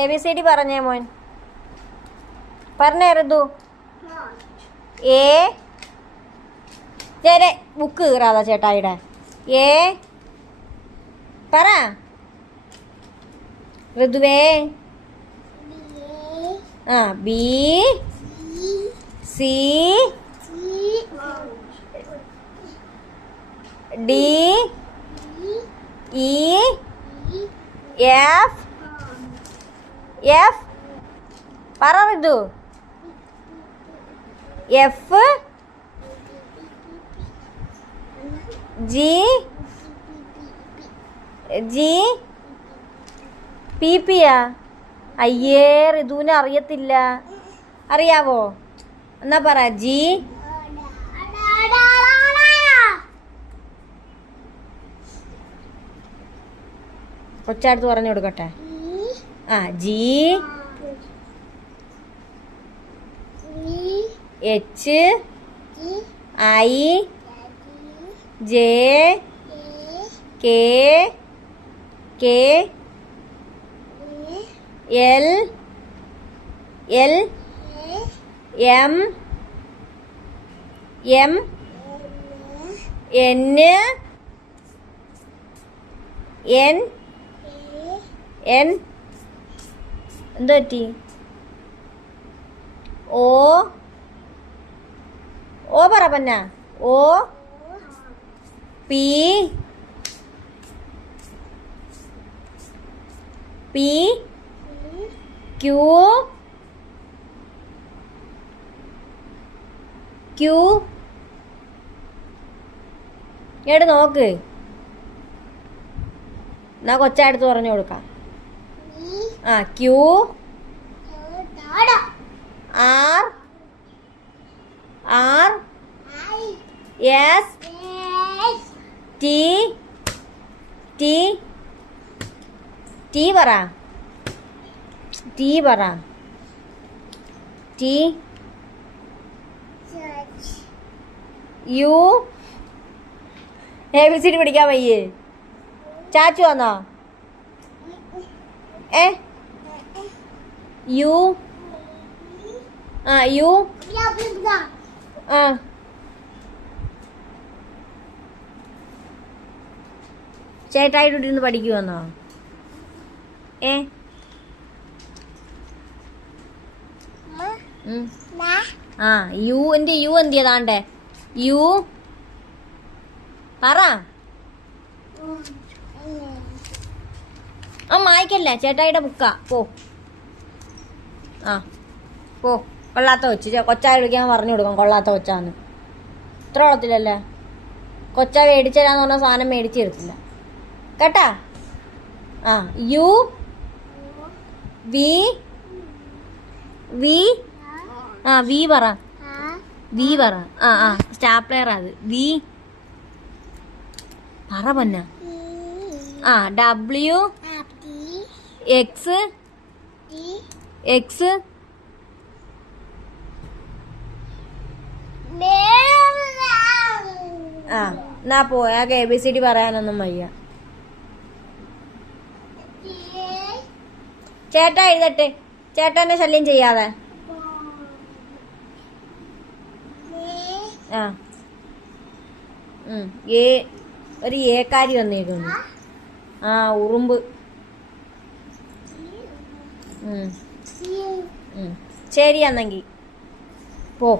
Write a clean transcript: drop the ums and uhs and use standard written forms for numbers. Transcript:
ABCD പറഞ്ഞേ മോൻ. പറഞ്ഞേ ഋതു. എ ചേരെ ബുക്ക് കീറാതാ ചേട്ടായിടെ. എ പറ ഋതുവേ. A B C D E F F പറ Ritu. F G G P പിയാ. അയ്യേ ഋതുവിനെ അറിയത്തില്ല. അറിയാവോ? എന്നാ പറ ജി. കൊച്ചടുത്ത് പറഞ്ഞു കൊടുക്കട്ടെ. ആ G H I J K K L L M M N N N എന്ത് പറ്റി? ഓ ഓ പറ പന്ന. O P P Q Q എവിടെ നോക്ക്. എന്നാ കൊച്ചടുത്ത് പറഞ്ഞു കൊടുക്കാം. ആ Q R R S T T T പറ. ടി പറ. ടി യു ABCD പഠിക്കാൻ വയ്യേ? ചാച്ചു വന്നോ? യു ആ യു ആ ചേട്ടായിട്ടിരുന്ന് പഠിക്കുവന്നോ? ആ യു എന്തിയതാണ്ടേ? യു പറ. ആ മായ്ക്കല്ലേ, ചേട്ടായിയുടെ ബുക്കാ. പോ ആ പോ. കൊള്ളാത്ത കൊച്ച്. കൊച്ചായ വിളിക്കാൻ പറഞ്ഞു കൊടുക്കാം കൊള്ളാത്ത കൊച്ചാന്ന്. ഇത്ര കൊള്ളത്തില്ലല്ലേ? കൊച്ച മേടിച്ചരാന്ന് പറഞ്ഞ സാധനം മേടിച്ചു തരത്തില്ല കേട്ടാ. ആ യു വി വി ആ വി പറ. വി പറ. ആ ആ സ്റ്റാപ്ലെയർ അത്. വി പറ പന്ന. ആ ഡബ്ല്യു എക്സ് എക്സ് ആ എന്നാ പോയാ ABCD പറയാനൊന്നും വയ്യ. ചേട്ടാ എഴുതട്ടെ. ചേട്ടനെ ശല്യം ചെയ്യാതെ. ആ ഒരു ഏക്കാരി വന്നേക്കുന്നു. ആ ഉറുമ്പ്. ശരി എന്നെങ്കി പോ.